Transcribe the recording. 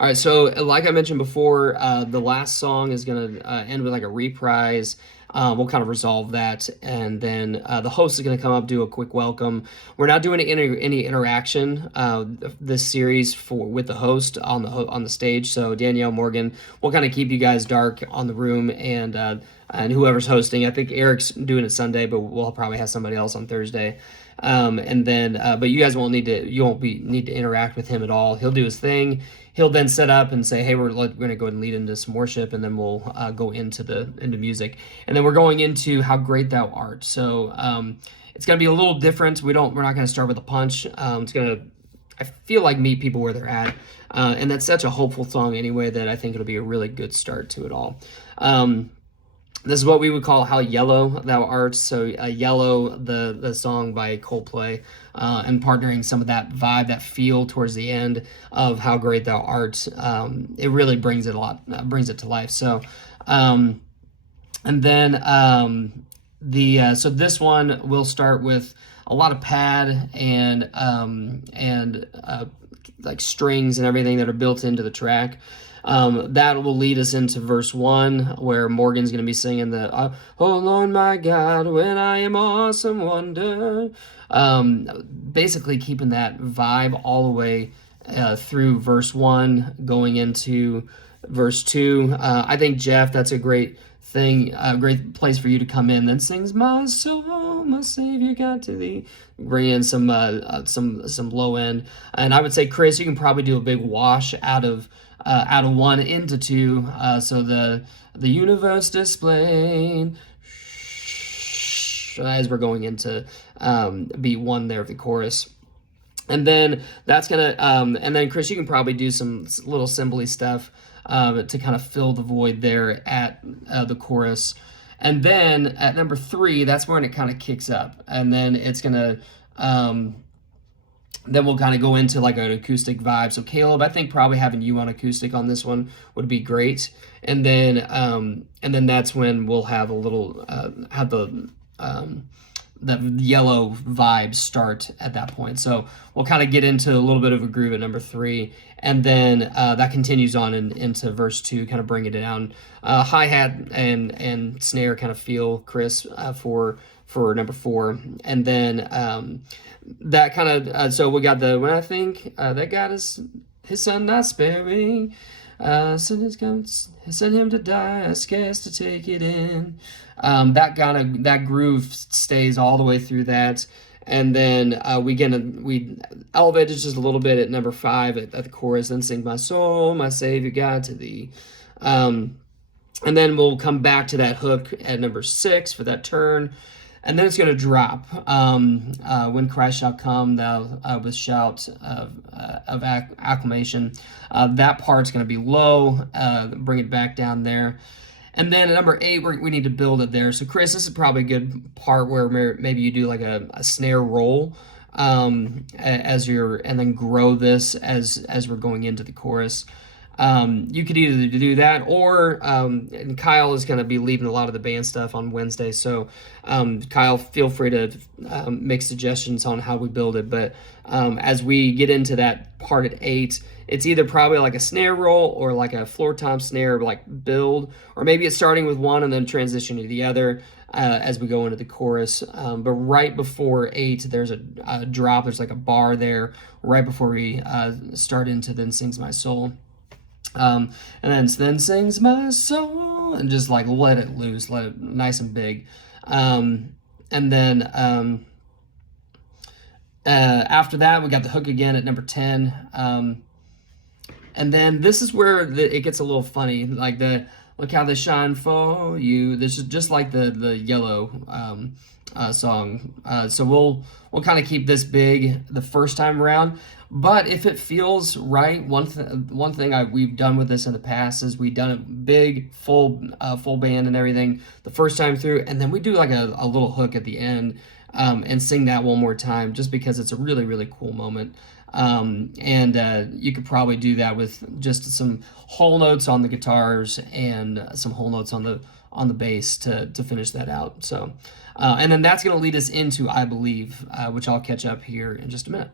All right, so like I mentioned before, the last song is gonna end with like a reprise. We'll kind of resolve that, and then the host is gonna come up, do a quick welcome. We're not doing any interaction this series for with the host on on the stage. So Danielle Morgan will kind of keep you guys dark on the room, and whoever's hosting. I think Eric's doing it Sunday, but we'll probably have somebody else on Thursday. And then, but you guys won't need to interact with him at all. He'll do his thing. He'll then set up and say, "Hey, we're going to go ahead and lead into some worship, and then we'll go into music, and then we're going into how great thou art." So it's going to be a little different. We're not going to start with a punch. It's going to, I feel like, meet people where they're at, and that's such a hopeful song anyway that I think it'll be a really good start to it all. This is what we would call How Yellow Thou Art. So Yellow, the song by Coldplay, and partnering some of that vibe, that feel towards the end of How Great Thou Art. It really brings it brings it to life. So, and then so this one will start with a lot of pad and like strings and everything that are built into the track. That will lead us into verse 1, where Morgan's going to be singing "Oh Lord my God, when I am awesome wonder." Basically keeping that vibe all the way through verse 1, going into verse 2. I think, Jeff, that's a great thing, a great place for you to come in. Then sings "My soul, my Savior, God to thee." Bring in some low end, and I would say, Chris, you can probably do a big wash out of 1 into 2. So the universe displayed as we're going into beat 1 there of the chorus. And then that's gonna and then Chris, you can probably do some little cymbally stuff to kind of fill the void there at the chorus. And then at number 3, that's when it kind of kicks up, and then it's gonna then we'll kind of go into like an acoustic vibe. So Caleb, I think probably having you on acoustic on this one would be great. And then that's when we'll have a little have the yellow vibe start at that point. So we'll kind of get into a little bit of a groove at number 3, and then that continues on into verse 2, kind of bring it down. Hi-hat and snare kind of feel, Chris, for number 4, and then that kind of so we got the "When I think that God is his son not sparing, sent him to die, I scarce to take it in." That groove stays all the way through that, and then we elevate it just a little bit at number 5 at the chorus, then sing "My soul, my Savior, God to thee." And then we'll come back to that hook at number 6 for that turn. And then it's going to drop. "When Christ shall come, thou with shout of acclamation." That part's going to be low. Bring it back down there. And then at number 8, we need to build it there. So Chris, this is probably a good part where maybe you do like a snare roll and then grow this as we're going into the chorus. You could either do that, or and Kyle is going to be leaving a lot of the band stuff on Wednesday, so Kyle, feel free to make suggestions on how we build it. But as we get into that part at 8, it's either probably like a snare roll or like a floor tom snare like build, or maybe it's starting with one and then transitioning to the other as we go into the chorus. But right before 8, there's a drop. There's like a bar there right before we start into "Then Sings My Soul." And then sings "My soul," and just like let it loose, let it nice and big. And then after that, we got the hook again at number 10. And then this is where it gets a little funny, like "Look how they shine for you." This is just like the Yellow song. So we'll kind of keep this big the first time around. But if it feels right, one thing we've done with this in the past is we've done it big, full band and everything the first time through, and then we do like a little hook at the end and sing that one more time, just because it's a really, really cool moment. And you could probably do that with just some whole notes on the guitars and some whole notes on the bass to finish that out. So, and then that's going to lead us into "I Believe," which I'll catch up here in just a minute.